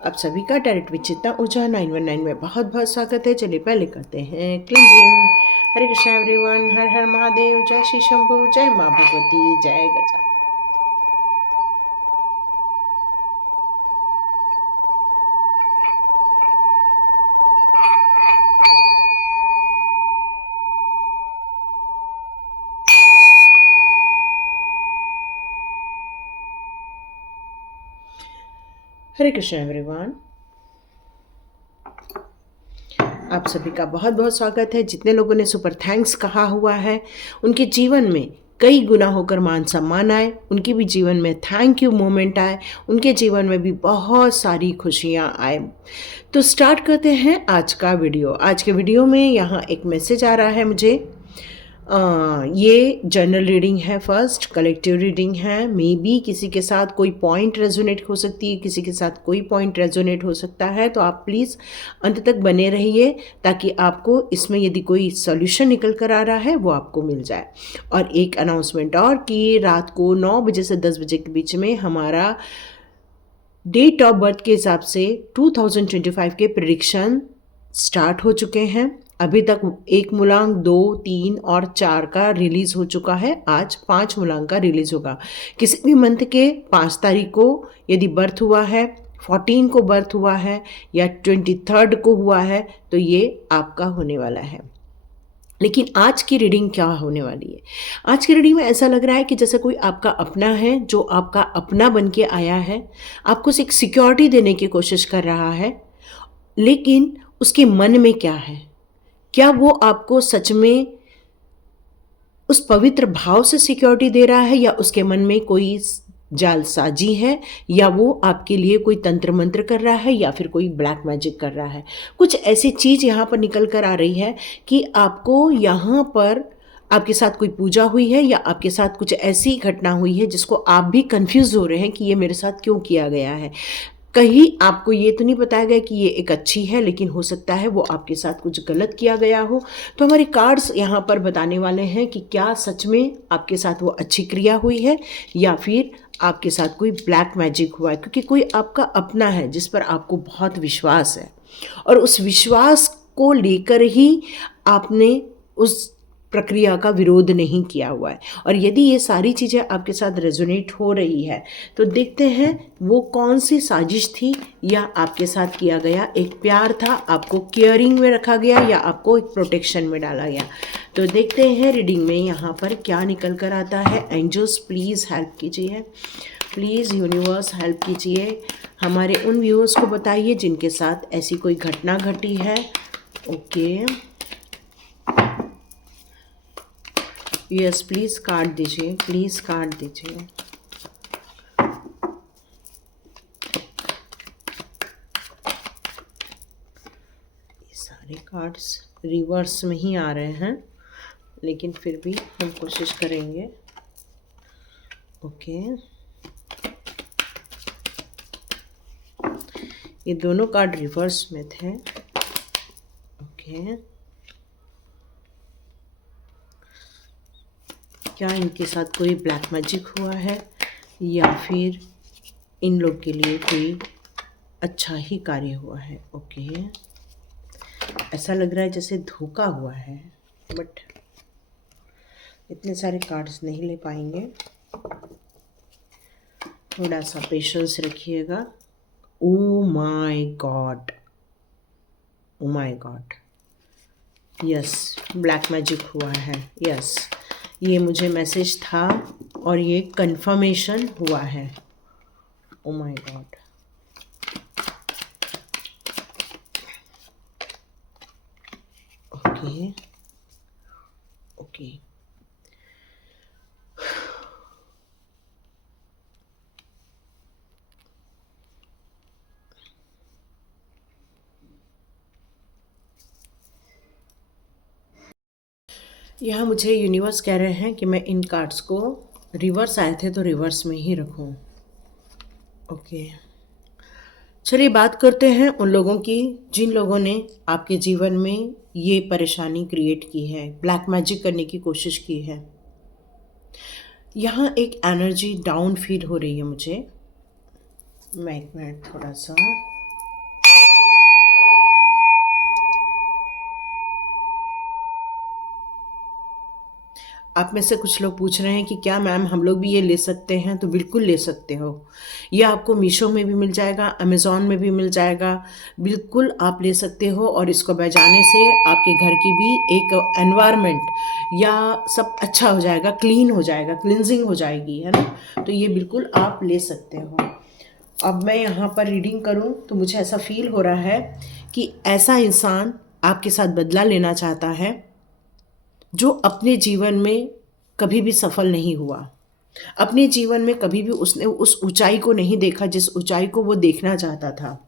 आप सभी का डायरेक्ट विचित्रा ऊर्जा 919 में बहुत बहुत स्वागत है। चलिए पहले करते हैं क्लींजिंग। हरे कृष्णा एवरीवन, हर हर महादेव, जय श्री शंभू, जय माँ भगवती, जय गजा। हरे कृष्णा एवरीवन, आप सभी का बहुत बहुत स्वागत है। जितने लोगों ने सुपर थैंक्स कहा हुआ है, उनके जीवन में कई गुना होकर मान सम्मान आए, उनके भी जीवन में थैंक यू मोमेंट आए, उनके जीवन में भी बहुत सारी खुशियाँ आए। तो स्टार्ट करते हैं आज का वीडियो। आज के वीडियो में यहाँ एक मैसेज आ रहा है मुझे। ये जनरल रीडिंग है, फर्स्ट कलेक्टिव रीडिंग है। मे बी किसी के साथ कोई पॉइंट रेजोनेट हो सकती है, किसी के साथ कोई पॉइंट रेजोनेट हो सकता है। तो आप प्लीज़ अंत तक बने रहिए ताकि आपको इसमें यदि कोई सॉल्यूशन निकल कर आ रहा है वो आपको मिल जाए। और एक अनाउंसमेंट और कि रात को 9 बजे से 10 बजे के बीच में हमारा डेट ऑफ बर्थ के हिसाब से 2025 के प्रेडिक्शन स्टार्ट हो चुके हैं। अभी तक 1 मूलांक 2, 3 और 4 का रिलीज़ हो चुका है। आज 5 मूलांक का रिलीज़ होगा। किसी भी मंथ के 5 तारीख को यदि बर्थ हुआ है, 14 को बर्थ हुआ है या 23 को हुआ है तो ये आपका होने वाला है। लेकिन आज की रीडिंग क्या होने वाली है? आज की रीडिंग में ऐसा लग रहा है कि जैसे कोई आपका अपना है, जो आपका अपना बन के आया है, आपको एक सिक्योरिटी देने की कोशिश कर रहा है। लेकिन उसके मन में क्या है? क्या वो आपको सच में उस पवित्र भाव से सिक्योरिटी दे रहा है या उसके मन में कोई जालसाजी है, या वो आपके लिए कोई तंत्र मंत्र कर रहा है या फिर कोई ब्लैक मैजिक कर रहा है? कुछ ऐसी चीज़ यहाँ पर निकल कर आ रही है कि आपको यहाँ पर आपके साथ कोई पूजा हुई है या आपके साथ कुछ ऐसी घटना हुई है जिसको आप भी कंफ्यूज हो रहे हैं कि ये मेरे साथ क्यों किया गया है। कहीं आपको ये तो नहीं बताया गया कि ये एक अच्छी है, लेकिन हो सकता है वो आपके साथ कुछ गलत किया गया हो। तो हमारे कार्ड्स यहाँ पर बताने वाले हैं कि क्या सच में आपके साथ वो अच्छी क्रिया हुई है या फिर आपके साथ कोई ब्लैक मैजिक हुआ है। क्योंकि कोई आपका अपना है जिस पर आपको बहुत विश्वास है और उस विश्वास को लेकर ही आपने उस प्रक्रिया का विरोध नहीं किया हुआ है। और यदि ये सारी चीज़ें आपके साथ रेजोनेट हो रही है तो देखते हैं वो कौन सी साजिश थी या आपके साथ किया गया एक प्यार था, आपको केयरिंग में रखा गया या आपको एक प्रोटेक्शन में डाला गया। तो देखते हैं रीडिंग में यहाँ पर क्या निकल कर आता है। एंजल्स प्लीज़ हेल्प कीजिए, प्लीज़ यूनिवर्स हेल्प कीजिए। हमारे उन व्यूअर्स को बताइए जिनके साथ ऐसी कोई घटना घटी है। ओके, यस प्लीज़ कार्ड दीजिए, प्लीज़ कार्ड दीजिए। ये सारे कार्ड्स रिवर्स में ही आ रहे हैं, लेकिन फिर भी हम कोशिश करेंगे। ओके, ये दोनों कार्ड रिवर्स में थे। ओके, क्या इनके साथ कोई ब्लैक मैजिक हुआ है या फिर इन लोग के लिए कोई अच्छा ही कार्य हुआ है? ओके, ऐसा लग रहा है जैसे धोखा हुआ है, बट इतने सारे कार्ड्स नहीं ले पाएंगे। थोड़ा सा पेशेंस रखिएगा। Oh my God, oh my God, yes black magic हुआ है। यस, ये मुझे मैसेज था और ये कंफर्मेशन हुआ है। Oh my God, okay okay, यहाँ मुझे यूनिवर्स कह रहे हैं कि मैं इन कार्ड्स को रिवर्स आए थे तो रिवर्स में ही रखूँ। ओके, चलिए बात करते हैं उन लोगों की जिन लोगों ने आपके जीवन में ये परेशानी क्रिएट की है, ब्लैक मैजिक करने की कोशिश की है। यहाँ एक एनर्जी डाउन फील हो रही है मुझे। मैं एक मिनट थोड़ा सा आप में से कुछ लोग पूछ रहे हैं कि क्या मैम हम लोग भी ये ले सकते हैं? तो बिल्कुल ले सकते हो। ये आपको मीशो में भी मिल जाएगा, अमेज़ॉन में भी मिल जाएगा। बिल्कुल आप ले सकते हो और इसको बजाने से आपके घर की भी एक एनवायरनमेंट या सब अच्छा हो जाएगा, क्लीन हो जाएगा, क्लींजिंग हो जाएगी, है ना? तो ये बिल्कुल आप ले सकते हो। अब मैं यहाँ पर रीडिंग करूँ तो मुझे ऐसा फ़ील हो रहा है कि ऐसा इंसान आपके साथ बदला लेना चाहता है जो अपने जीवन में कभी भी सफल नहीं हुआ। अपने जीवन में कभी भी उसने उस ऊंचाई को नहीं देखा जिस ऊंचाई को वो देखना चाहता था।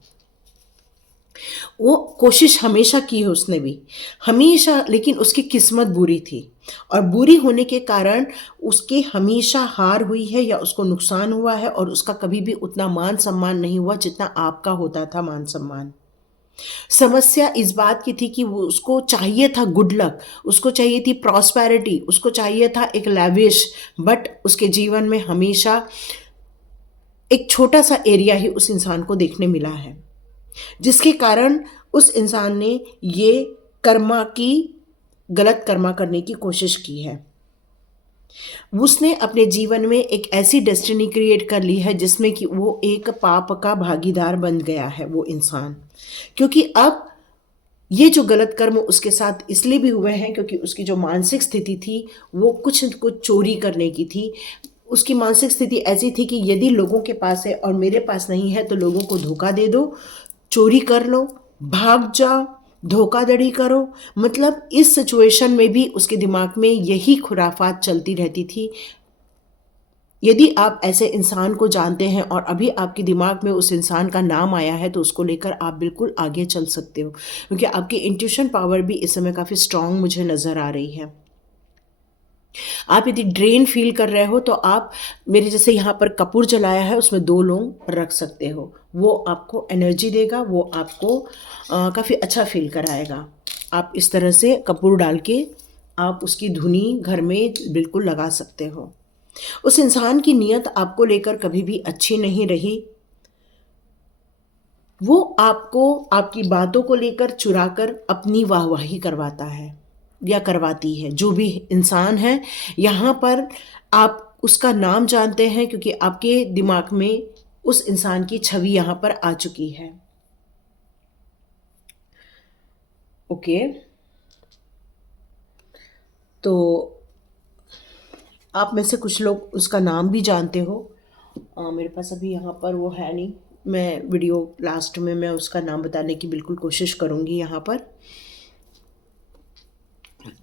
वो कोशिश हमेशा की है उसने भी, हमेशा, लेकिन उसकी किस्मत बुरी थी और बुरी होने के कारण उसके हमेशा हार हुई है या उसको नुकसान हुआ है और उसका कभी भी उतना मान सम्मान नहीं हुआ जितना आपका होता था मान सम्मान। समस्या इस बात की थी कि वो उसको चाहिए था गुड लक, उसको चाहिए थी प्रॉस्पेरिटी, उसको चाहिए था एक लैविश, बट उसके जीवन में हमेशा एक छोटा सा एरिया ही उस इंसान को देखने मिला है, जिसके कारण उस इंसान ने ये कर्मा की गलत कर्मा करने की कोशिश की है। उसने अपने जीवन में एक ऐसी डेस्टिनी क्रिएट कर ली है जिसमें कि वो एक पाप का भागीदार बन गया है वो इंसान, क्योंकि अब ये जो गलत कर्म उसके साथ इसलिए भी हुए हैं क्योंकि उसकी जो मानसिक स्थिति थी वो कुछ न कुछ चोरी करने की थी। उसकी मानसिक स्थिति ऐसी थी कि यदि लोगों के पास है और मेरे पास नहीं है तो लोगों को धोखा दे दो, चोरी कर लो, भाग जाओ, धोखाधड़ी करो। मतलब इस सिचुएशन में भी उसके दिमाग में यही खुराफात चलती रहती थी। यदि आप ऐसे इंसान को जानते हैं और अभी आपके दिमाग में उस इंसान का नाम आया है तो उसको लेकर आप बिल्कुल आगे चल सकते हो, क्योंकि आपकी इंट्यूशन पावर भी इस समय काफ़ी स्ट्रांग मुझे नज़र आ रही है। आप यदि ड्रेन फील कर रहे हो तो आप मेरे जैसे यहाँ पर कपूर जलाया है उसमें 2 लौंग रख सकते हो, वो आपको एनर्जी देगा, वो आपको काफ़ी अच्छा फील कराएगा। आप इस तरह से कपूर डाल के आप उसकी धुनी घर में बिल्कुल लगा सकते हो। उस इंसान की नीयत आपको लेकर कभी भी अच्छी नहीं रही। वो आपको आपकी बातों को लेकर चुराकर अपनी वाहवाही करवाता है या करवाती है। जो भी इंसान है यहाँ पर आप उसका नाम जानते हैं क्योंकि आपके दिमाग में उस इंसान की छवि यहाँ पर आ चुकी है। ओके, तो आप में से कुछ लोग उसका नाम भी जानते हो। मेरे पास अभी यहाँ पर वो है नहीं, मैं वीडियो लास्ट में मैं उसका नाम बताने की बिल्कुल कोशिश करूँगी यहाँ पर।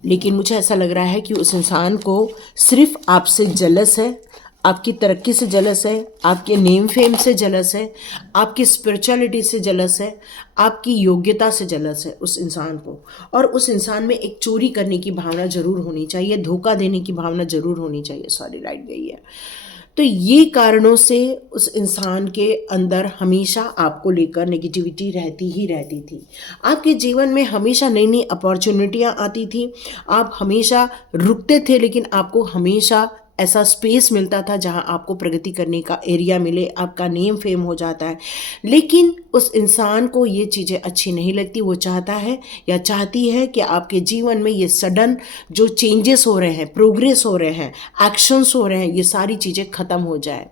लेकिन मुझे ऐसा लग रहा है कि उस इंसान को सिर्फ आपसे जलस है, आपकी तरक्की से जलस है, आपके नेम फेम से जलस है, आपकी स्पिरिचुअलिटी से जलस है, आपकी योग्यता से जलस है उस इंसान को। और उस इंसान में एक चोरी करने की भावना ज़रूर होनी चाहिए, धोखा देने की भावना ज़रूर होनी चाहिए। सॉरी, लाइट गई है। तो ये कारणों से उस इंसान के अंदर हमेशा आपको लेकर नेगेटिविटी रहती ही रहती थी। आपके जीवन में हमेशा नई नई अपॉर्चुनिटियाँ आती थी, आप हमेशा रुकते थे, लेकिन आपको हमेशा ऐसा स्पेस मिलता था जहाँ आपको प्रगति करने का एरिया मिले, आपका नेम फेम हो जाता है। लेकिन उस इंसान को ये चीज़ें अच्छी नहीं लगती। वो चाहता है या चाहती है कि आपके जीवन में ये सडन जो चेंजेस हो रहे हैं, प्रोग्रेस हो रहे हैं, एक्शंस हो रहे हैं, ये सारी चीज़ें ख़त्म हो जाए।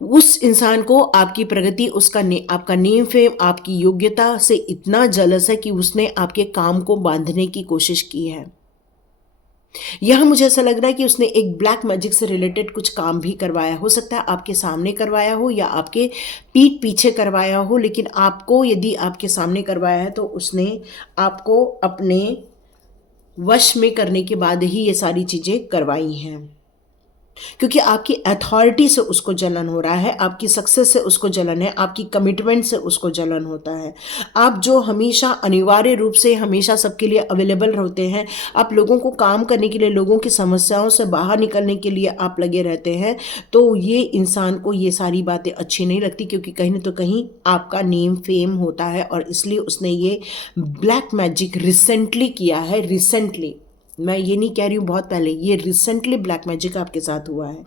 उस इंसान को आपकी प्रगति, आपका नेम फेम, आपकी योग्यता से इतना जलस है कि उसने आपके काम को बांधने की कोशिश की है। यह मुझे ऐसा लग रहा है कि उसने एक ब्लैक मैजिक से रिलेटेड कुछ काम भी करवाया। हो सकता है आपके सामने करवाया हो या आपके पीठ पीछे करवाया हो, लेकिन आपको यदि आपके सामने करवाया है तो उसने आपको अपने वश में करने के बाद ही ये सारी चीज़ें करवाई हैं, क्योंकि आपकी अथॉरिटी से उसको जलन हो रहा है, आपकी सक्सेस से उसको जलन है, आपकी कमिटमेंट से उसको जलन होता है। आप जो हमेशा अनिवार्य रूप से हमेशा सबके लिए अवेलेबल होते हैं, आप लोगों को काम करने के लिए, लोगों की समस्याओं से बाहर निकलने के लिए आप लगे रहते हैं, तो ये इंसान को ये सारी बातें अच्छी नहीं लगती, क्योंकि कहीं न तो कहीं आपका नेम फेम होता है और इसलिए उसने ये ब्लैक मैजिक रिसेंटली किया है। रिसेंटली, मैं ये नहीं कह रही हूँ बहुत पहले, ये रिसेंटली ब्लैक मैजिक आपके साथ हुआ है।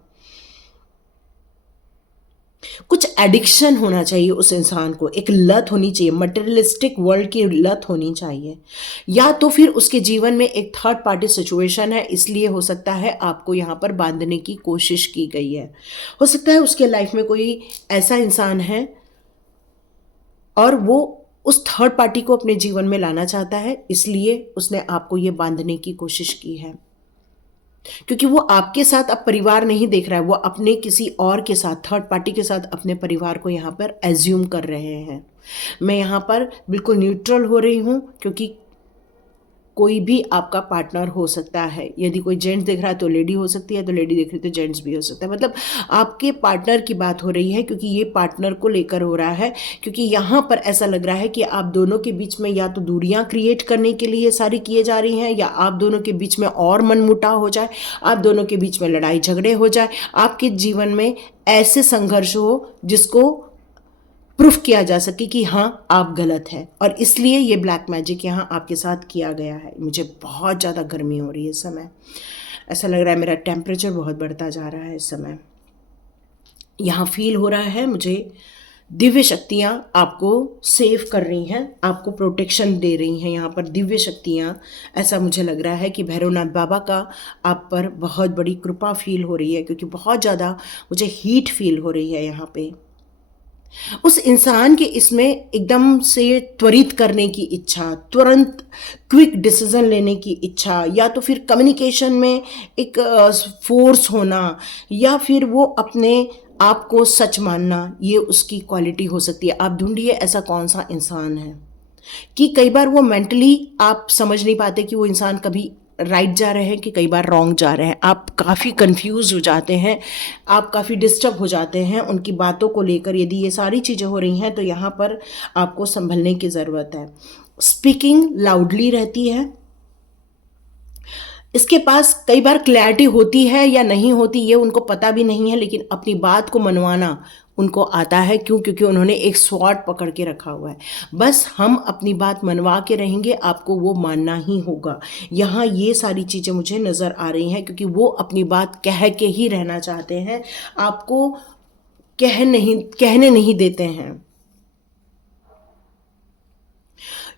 कुछ एडिक्शन होना चाहिए उस इंसान को, एक लत होनी चाहिए, मटेरियलिस्टिक वर्ल्ड की लत होनी चाहिए, या तो फिर उसके जीवन में एक थर्ड पार्टी सिचुएशन है, इसलिए हो सकता है आपको यहाँ पर बांधने की कोशिश की गई है। हो सकता है उसके लाइफ में कोई ऐसा इंसान है और वो उस थर्ड पार्टी को अपने जीवन में लाना चाहता है, इसलिए उसने आपको ये बांधने की कोशिश की है, क्योंकि वो आपके साथ अब परिवार नहीं देख रहा है, वो अपने किसी और के साथ, थर्ड पार्टी के साथ अपने परिवार को यहाँ पर एज्यूम कर रहे हैं। मैं यहाँ पर बिल्कुल न्यूट्रल हो रही हूँ, क्योंकि कोई भी आपका पार्टनर हो सकता है। यदि कोई जेंट्स देख रहा है तो लेडी हो सकती है, तो लेडी देख रही है तो जेंट्स भी हो सकता है। मतलब आपके पार्टनर की बात हो रही है, क्योंकि ये पार्टनर को लेकर हो रहा है, क्योंकि यहाँ पर ऐसा लग रहा है कि आप दोनों के बीच में या तो दूरियां क्रिएट करने के लिए सारी किए जा रही हैं, या आप दोनों के बीच में और मनमुटाव हो जाए, आप दोनों के बीच में लड़ाई झगड़े हो जाए, आपके जीवन में ऐसे संघर्ष हो जिसको प्रूफ किया जा सके कि हाँ आप गलत हैं, और इसलिए ये ब्लैक मैजिक यहाँ आपके साथ किया गया है। मुझे बहुत ज़्यादा गर्मी हो रही है इस समय, ऐसा लग रहा है मेरा टेम्परेचर बहुत बढ़ता जा रहा है इस समय। यहाँ फील हो रहा है मुझे दिव्य शक्तियाँ आपको सेव कर रही हैं, आपको प्रोटेक्शन दे रही हैं। यहाँ पर दिव्य शक्तियाँ, ऐसा मुझे लग रहा है कि भैरवनाथ बाबा का आप पर बहुत बड़ी कृपा फील हो रही है, क्योंकि बहुत ज़्यादा मुझे हीट फील हो रही है यहाँ पे। उस इंसान के इसमें एकदम से त्वरित करने की इच्छा, तुरंत क्विक डिसीजन लेने की इच्छा, या तो फिर कम्युनिकेशन में एक फोर्स होना, या फिर वो अपने आप को सच मानना, ये उसकी क्वालिटी हो सकती है। आप ढूंढिए ऐसा कौन सा इंसान है कि कई बार वो मेंटली आप समझ नहीं पाते कि वो इंसान कभी राइट जा रहे हैं कि कई बार रॉन्ग जा रहे हैं। आप काफ़ी कंफ्यूज हो जाते हैं, आप काफ़ी डिस्टर्ब हो जाते हैं उनकी बातों को लेकर। यदि ये सारी चीज़ें हो रही हैं तो यहाँ पर आपको संभलने की ज़रूरत है। स्पीकिंग लाउडली रहती है, इसके पास कई बार क्लैरिटी होती है या नहीं होती ये उनको पता भी नहीं है, लेकिन अपनी बात को मनवाना उनको आता है। क्यों? क्योंकि उन्होंने एक स्वॉर्ड पकड़ के रखा हुआ है। बस हम अपनी बात मनवा के रहेंगे, आपको वो मानना ही होगा। यहाँ ये सारी चीज़ें मुझे नज़र आ रही हैं, क्योंकि वो अपनी बात कह के ही रहना चाहते हैं, आपको कहने नहीं देते हैं।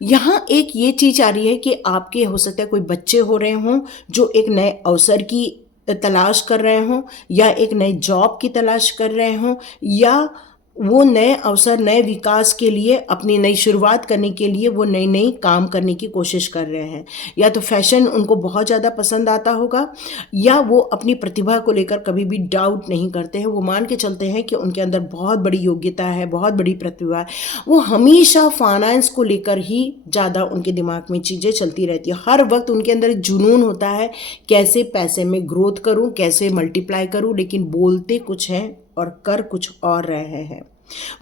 यहाँ एक ये चीज़ आ रही है कि आपके हो सकता है कोई बच्चे हो रहे हों जो एक नए अवसर की तलाश कर रहे हों, या एक नए जॉब की तलाश कर रहे हों, या वो नए अवसर, नए विकास के लिए, अपनी नई शुरुआत करने के लिए वो नई नई काम करने की कोशिश कर रहे हैं। या तो फैशन उनको बहुत ज़्यादा पसंद आता होगा, या वो अपनी प्रतिभा को लेकर कभी भी डाउट नहीं करते हैं। वो मान के चलते हैं कि उनके अंदर बहुत बड़ी योग्यता है, बहुत बड़ी प्रतिभा है। वो हमेशा फाइनेंस को लेकर ही ज़्यादा उनके दिमाग में चीज़ें चलती रहती है। हर वक्त उनके अंदर एक जुनून होता है, कैसे पैसे में ग्रोथ करूं, कैसे मल्टीप्लाई करूं, लेकिन बोलते कुछ हैं और कर कुछ और रहे हैं।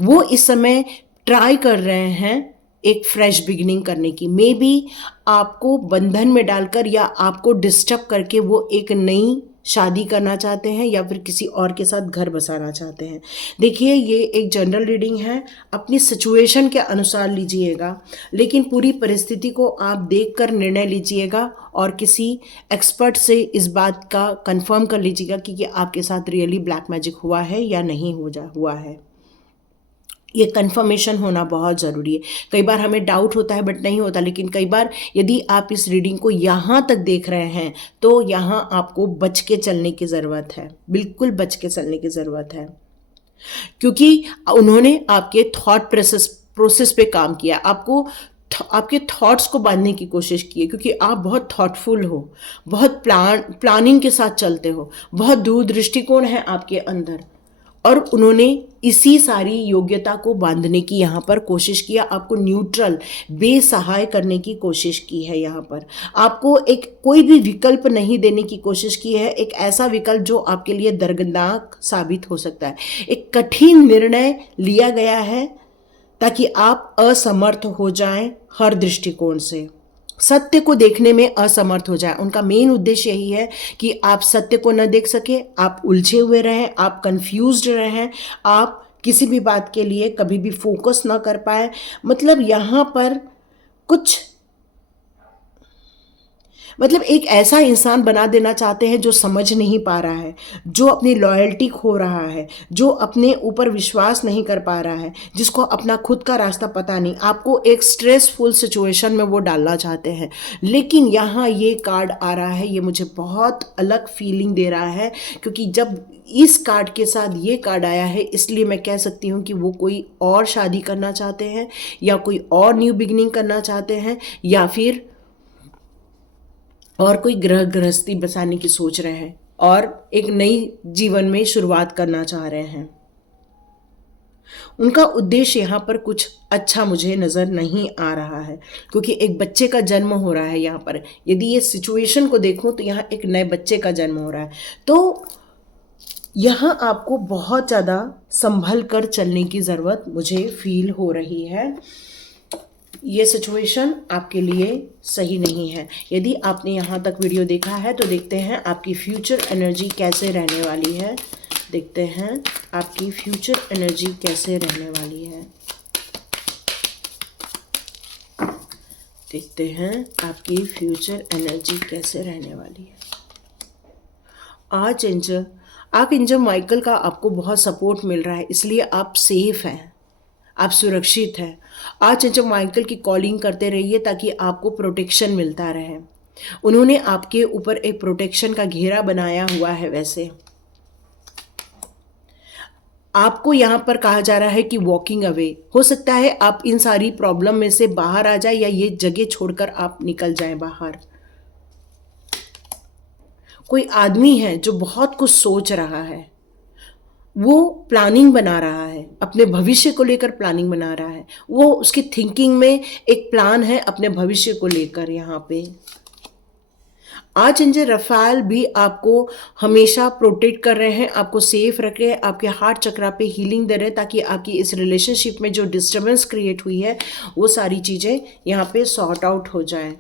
वो इस समय ट्राई कर रहे हैं एक फ्रेश बिगिनिंग करने की। मे बी आपको बंधन में डालकर या आपको डिस्टर्ब करके वो एक नई शादी करना चाहते हैं, या फिर किसी और के साथ घर बसाना चाहते हैं। देखिए, ये एक जनरल रीडिंग है, अपनी सिचुएशन के अनुसार लीजिएगा, लेकिन पूरी परिस्थिति को आप देखकर निर्णय लीजिएगा, और किसी एक्सपर्ट से इस बात का कंफर्म कर लीजिएगा कि ये आपके साथ रियली ब्लैक मैजिक हुआ है या नहीं हुआ है। ये कंफर्मेशन होना बहुत ज़रूरी है। कई बार हमें डाउट होता है बट नहीं होता, लेकिन कई बार यदि आप इस रीडिंग को यहाँ तक देख रहे हैं तो यहाँ आपको बच के चलने की ज़रूरत है, बिल्कुल बच के चलने की ज़रूरत है, क्योंकि उन्होंने आपके थॉट प्रोसेस पे काम किया, आपके थॉट्स को बांधने की कोशिश की है, क्योंकि आप बहुत थॉटफुल हो, बहुत प्लानिंग के साथ चलते हो, बहुत दूर दृष्टिकोण है आपके अंदर, और उन्होंने इसी सारी योग्यता को बांधने की यहाँ पर कोशिश किया, आपको न्यूट्रल, बेसहाय करने की कोशिश की है। यहाँ पर आपको एक कोई भी विकल्प नहीं देने की कोशिश की है, एक ऐसा विकल्प जो आपके लिए दर्दनाक साबित हो सकता है। एक कठिन निर्णय लिया गया है ताकि आप असमर्थ हो जाएं हर दृष्टिकोण से, सत्य को देखने में असमर्थ हो जाए। उनका मेन उद्देश्य यही है कि आप सत्य को न देख सके, आप उलझे हुए रहें, आप कंफ्यूज्ड रहें, आप किसी भी बात के लिए कभी भी फोकस ना कर पाए। मतलब यहाँ पर कुछ मतलब एक ऐसा इंसान बना देना चाहते हैं जो समझ नहीं पा रहा है, जो अपनी लॉयल्टी खो रहा है, जो अपने ऊपर विश्वास नहीं कर पा रहा है, जिसको अपना खुद का रास्ता पता नहीं। आपको एक स्ट्रेसफुल सिचुएशन में वो डालना चाहते हैं। लेकिन यहाँ ये कार्ड आ रहा है, ये मुझे बहुत अलग फीलिंग दे रहा है, क्योंकि जब इस कार्ड के साथ ये कार्ड आया है, इसलिए मैं कह सकती हूँ कि वो कोई और शादी करना चाहते हैं, या कोई और न्यू बिगिनिंग करना चाहते हैं, या फिर और कोई गृहस्थी बसाने की सोच रहे हैं और एक नई जीवन में शुरुआत करना चाह रहे हैं। उनका उद्देश्य यहाँ पर कुछ अच्छा मुझे नज़र नहीं आ रहा है, क्योंकि एक बच्चे का जन्म हो रहा है यहाँ पर। यदि ये सिचुएशन को देखूं तो यहाँ एक नए बच्चे का जन्म हो रहा है। तो यहाँ आपको बहुत ज़्यादा संभल कर चलने की ज़रूरत मुझे फील हो रही है। ये सिचुएशन आपके लिए सही नहीं है। यदि आपने यहाँ तक वीडियो देखा है तो देखते हैं आपकी फ्यूचर एनर्जी कैसे रहने वाली है। देखते हैं आपकी फ्यूचर एनर्जी कैसे रहने वाली है। देखते हैं आपकी फ्यूचर एनर्जी कैसे रहने वाली है। आर्कएंजल माइकल का आपको बहुत सपोर्ट मिल रहा है, इसलिए आप सेफ हैं, आप सुरक्षित हैं। आर्कएंजल माइकल की कॉलिंग करते रहिए ताकि आपको प्रोटेक्शन मिलता रहे। उन्होंने आपके ऊपर एक प्रोटेक्शन का घेरा बनाया हुआ है। वैसे आपको यहाँ पर कहा जा रहा है कि वॉकिंग अवे, हो सकता है आप इन सारी प्रॉब्लम में से बाहर आ जाए, या ये जगह छोड़कर आप निकल जाएं बाहर। कोई आदमी है जो बहुत कुछ सोच रहा है, वो प्लानिंग बना रहा है, अपने भविष्य को लेकर प्लानिंग बना रहा है। वो उसकी थिंकिंग में एक प्लान है अपने भविष्य को लेकर। यहाँ पे आर्चएंजल रफाएल भी आपको हमेशा प्रोटेक्ट कर रहे हैं, आपको सेफ रख रहे हैं, आपके हार्ट चक्रा पे हीलिंग दे रहे हैं, ताकि आपकी इस रिलेशनशिप में जो डिस्टर्बेंस क्रिएट हुई है वो सारी चीज़ें यहाँ पे सॉर्ट आउट हो जाएं।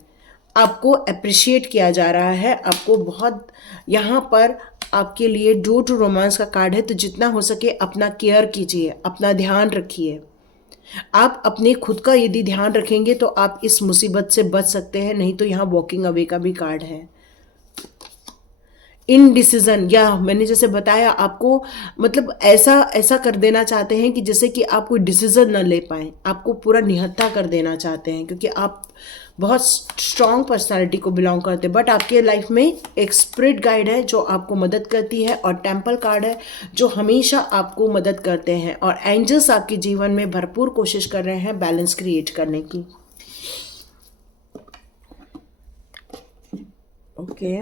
आपको अप्रिशिएट किया जा रहा है, आपको बहुत यहाँ पर आपके लिए डू टू रोमांस का कार्ड है। तो जितना हो सके अपना केयर कीजिए, अपना ध्यान रखिए। आप अपने खुद का यदि ध्यान रखेंगे तो आप इस मुसीबत से बच सकते हैं, नहीं तो यहाँ वॉकिंग अवे का भी कार्ड है। इनडिसीजन, या मैंने जैसे बताया आपको, मतलब ऐसा ऐसा कर देना चाहते हैं कि जैसे कि आप कोई डिसीजन न ले पाए, आपको पूरा निहत्था कर देना चाहते हैं, क्योंकि आप बहुत स्ट्रॉन्ग पर्सनालिटी को बिलोंग करते हैं। बट आपके लाइफ में एक स्पिरिट गाइड है जो आपको मदद करती है, और टेम्पल कार्ड है जो हमेशा आपको मदद करते हैं, और एंजल्स आपके जीवन में भरपूर कोशिश कर रहे हैं बैलेंस क्रिएट करने की। ओके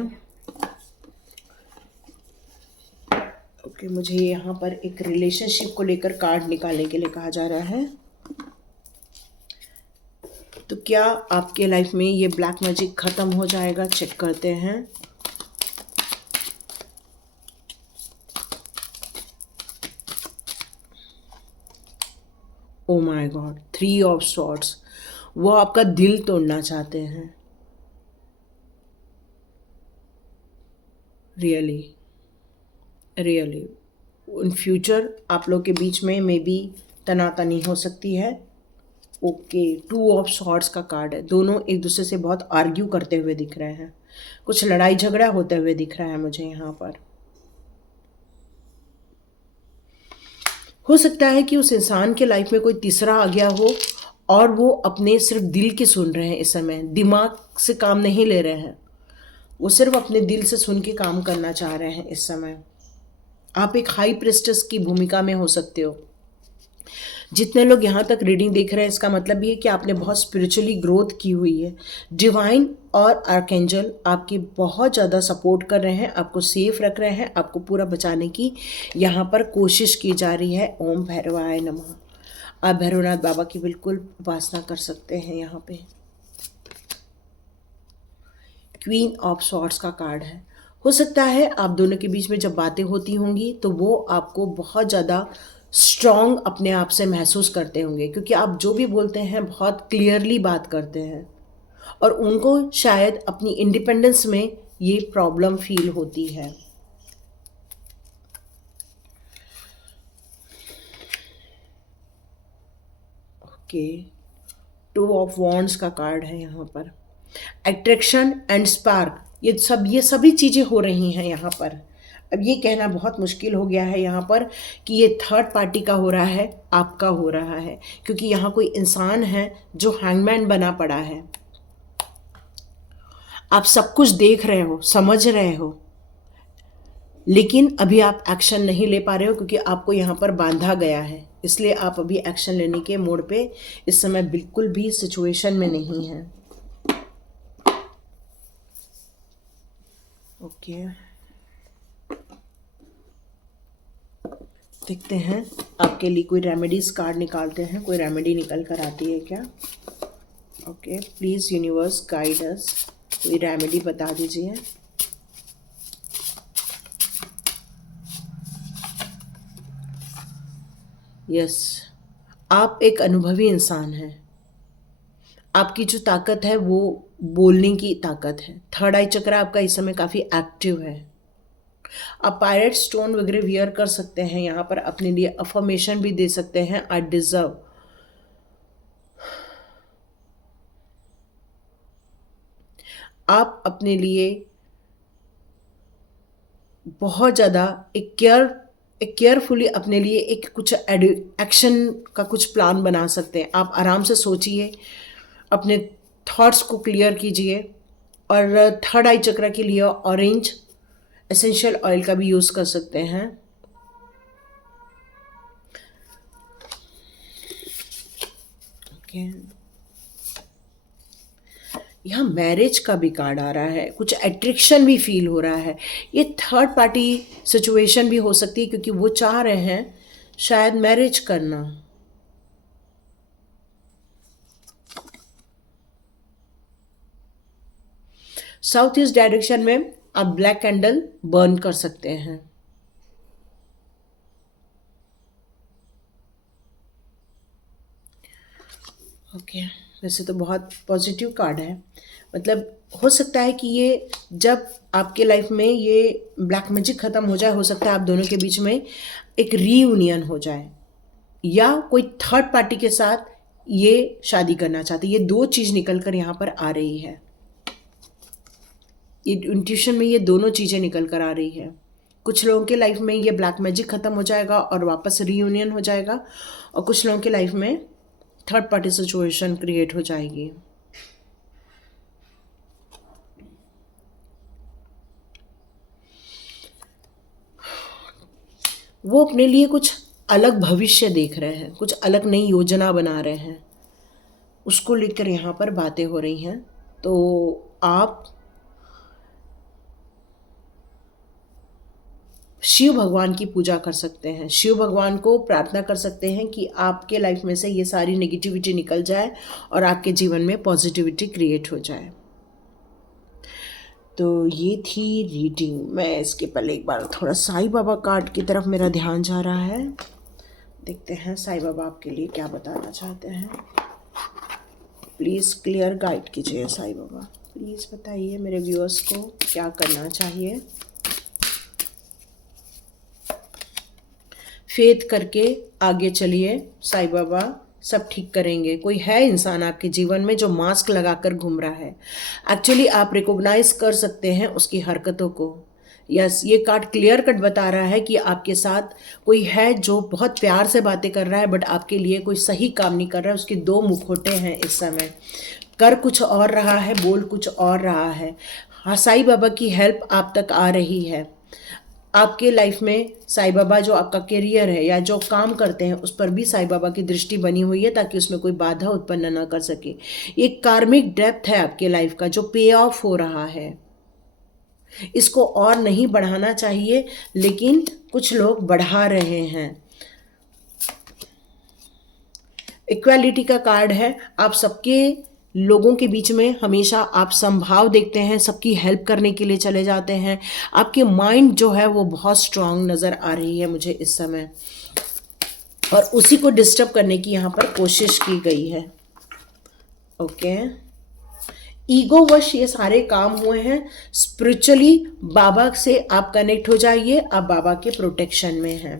ओके, मुझे यहाँ पर एक रिलेशनशिप को लेकर कार्ड निकालने के लिए कहा जा रहा है। तो क्या आपके लाइफ में ये ब्लैक मैजिक खत्म हो जाएगा? चेक करते हैं। Oh my God, 3 of swords. वो आपका दिल तोड़ना चाहते हैं, रियली रियली। इन फ्यूचर आप लोग के बीच में मे बी तनातनी हो सकती है। ओके, 2 ऑफ सॉर्ड्स का कार्ड है। दोनों एक दूसरे से बहुत आर्ग्यू करते हुए दिख रहे हैं, कुछ लड़ाई झगड़ा होते हुए दिख रहा है मुझे यहाँ पर। हो सकता है कि उस इंसान के लाइफ में कोई तीसरा आ गया हो, और वो अपने सिर्फ दिल की सुन रहे हैं इस समय, दिमाग से काम नहीं ले रहे हैं। वो सिर्फ अपने दिल से सुन के काम करना चाह रहे हैं इस समय। आप एक हाई प्रिस्टेस की भूमिका में हो सकते हो। जितने लोग यहाँ तक रीडिंग देख रहे हैं, इसका मतलब ये है कि आपने बहुत स्पिरिचुअली ग्रोथ की हुई है। डिवाइन और आर्कएंजल आपकी बहुत ज़्यादा सपोर्ट कर रहे हैं, आपको सेफ रख रहे हैं, आपको पूरा बचाने की यहाँ पर कोशिश की जा रही है। ओम भैरवाय नमः। आप भैरवनाथ बाबा की बिल्कुल उपासना कर सकते हैं। यहाँ पे क्वीन ऑफ सॉर्ड्स का कार्ड है। हो सकता है आप दोनों के बीच में जब बातें होती होंगी तो वो आपको बहुत ज़्यादा स्ट्रॉन्ग अपने आप से महसूस करते होंगे, क्योंकि आप जो भी बोलते हैं बहुत क्लियरली बात करते हैं, और उनको शायद अपनी इंडिपेंडेंस में ये प्रॉब्लम फील होती है। ओके, 2 ऑफ वॉन्ड्स का कार्ड है यहाँ पर। अट्रैक्शन एंड स्पार्क, ये सभी चीज़ें हो रही हैं यहाँ पर। अब ये कहना बहुत मुश्किल हो गया है यहाँ पर कि ये थर्ड पार्टी का हो रहा है, आपका हो रहा है, क्योंकि यहाँ कोई इंसान है जो हैंगमैन बना पड़ा है। आप सब कुछ देख रहे हो, समझ रहे हो, लेकिन अभी आप एक्शन नहीं ले पा रहे हो क्योंकि आपको यहाँ पर बांधा गया है। इसलिए आप अभी एक्शन लेने के मोड पे इस समय बिल्कुल भी सिचुएशन में नहीं हैं। ओके, देखते हैं आपके लिए कोई रेमेडीज कार्ड निकालते हैं। कोई रेमेडी निकल कर आती है क्या? Okay, please universe guide us, कोई रेमेडी बता दीजिए। यस, आप एक अनुभवी इंसान हैं। आपकी जो ताकत है वो बोलने की ताकत है। थर्ड आई चक्र आपका इस समय काफ़ी एक्टिव है। आप पायरेट स्टोन वगैरह वियर कर सकते हैं, यहाँ पर अपने लिए अफर्मेशन भी दे सकते हैं, आई डिजर्व। आप अपने लिए बहुत ज़्यादा एक केयरफुली अपने लिए एक कुछ एक्शन का कुछ प्लान बना सकते हैं। आप आराम से सोचिए, अपने थॉट्स को क्लियर कीजिए। और थर्ड आई चक्र के लिए ऑरेंज एसेंशियल ऑयल का भी यूज़ कर सकते हैं। ओके, यहाँ मैरिज का भी कार्ड आ रहा है, कुछ अट्रैक्शन भी फील हो रहा है। ये थर्ड पार्टी सिचुएशन भी हो सकती है क्योंकि वो चाह रहे हैं शायद मैरिज करना। साउथ ईस्ट डायरेक्शन में आप ब्लैक कैंडल बर्न कर सकते हैं। ओके, वैसे तो बहुत पॉजिटिव कार्ड है। मतलब हो सकता है कि ये जब आपके लाइफ में ये ब्लैक मैजिक ख़त्म हो जाए, हो सकता है आप दोनों के बीच में एक रीयूनियन हो जाए, या कोई थर्ड पार्टी के साथ ये शादी करना चाहते। ये दो चीज़ निकल कर यहाँ पर आ रही है। ये इंट्यूशन में ये दोनों चीज़ें निकल कर आ रही है। कुछ लोगों के लाइफ में ये ब्लैक मैजिक ख़त्म हो जाएगा और वापस रीयूनियन हो जाएगा, और कुछ लोगों के लाइफ में थर्ड पार्टी सिचुएशन क्रिएट हो जाएगी। वो अपने लिए कुछ अलग भविष्य देख रहे हैं, कुछ अलग नई योजना बना रहे हैं, उसको लेकर यहाँ पर बातें हो रही हैं। तो आप शिव भगवान की पूजा कर सकते हैं। शिव भगवान को प्रार्थना कर सकते हैं कि आपके लाइफ में से ये सारी नेगेटिविटी निकल जाए और आपके जीवन में पॉजिटिविटी क्रिएट हो जाए। तो ये थी रीडिंग। मैं इसके पहले एक बार थोड़ा साईं बाबा कार्ड की तरफ मेरा ध्यान जा रहा है। देखते हैं साईं बाबा आपके लिए क्या बताना चाहते हैं। प्लीज़ क्लियर गाइड कीजिए साईं बाबा, प्लीज़ बताइए मेरे व्यूअर्स को क्या करना चाहिए। फेथ करके आगे चलिए, साईं बाबा सब ठीक करेंगे। कोई है इंसान आपके जीवन में जो मास्क लगाकर घूम रहा है। एक्चुअली आप रिकॉग्नाइज कर सकते हैं उसकी हरकतों को। यस, ये कार्ड क्लियर कट बता रहा है कि आपके साथ कोई है जो बहुत प्यार से बातें कर रहा है, बट आपके लिए कोई सही काम नहीं कर रहा है। उसके दो मुखौटे हैं इस समय, कर कुछ और रहा है, बोल कुछ और रहा है। हाँ, साईं बाबा की हेल्प आप तक आ रही है। आपके लाइफ में साईं बाबा जो आपका करियर है या जो काम करते हैं उस पर भी साईं बाबा की दृष्टि बनी हुई है, ताकि उसमें कोई बाधा उत्पन्न ना कर सके। एक कार्मिक डेप्थ है आपके लाइफ का जो पे ऑफ हो रहा है। इसको और नहीं बढ़ाना चाहिए, लेकिन कुछ लोग बढ़ा रहे हैं। इक्वालिटी का कार्ड है। आप सबके लोगों के बीच में हमेशा आप संभाव देखते हैं, सबकी हेल्प करने के लिए चले जाते हैं। आपके माइंड जो है वो बहुत स्ट्रांग नज़र आ रही है मुझे इस समय, और उसी को डिस्टर्ब करने की यहाँ पर कोशिश की गई है। ओके, ईगो वश ये सारे काम हुए हैं। स्पिरिचुअली बाबा से आप कनेक्ट हो जाइए, आप बाबा के प्रोटेक्शन में हैं।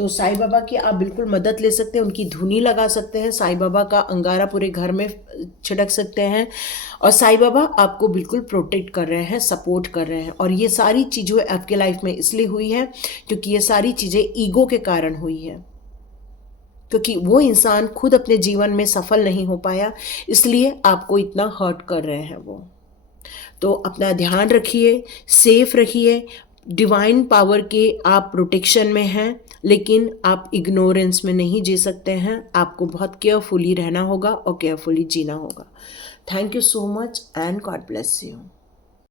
तो साईं बाबा की आप बिल्कुल मदद ले सकते हैं, उनकी धुनी लगा सकते हैं, साईं बाबा का अंगारा पूरे घर में छिड़क सकते हैं और साईं बाबा आपको बिल्कुल प्रोटेक्ट कर रहे हैं, सपोर्ट कर रहे हैं। और ये सारी चीज़ें आपके लाइफ में इसलिए हुई हैं क्योंकि ये सारी चीज़ें ईगो के कारण हुई है, क्योंकि वो इंसान खुद अपने जीवन में सफल नहीं हो पाया, इसलिए आपको इतना हर्ट कर रहे हैं वो। तो अपना ध्यान रखिए, सेफ रखिए। डिवाइन पावर के आप प्रोटेक्शन में हैं, लेकिन आप इग्नोरेंस में नहीं जी सकते हैं। आपको बहुत केयरफुली रहना होगा और केयरफुली जीना होगा। Thank you so much and God bless you.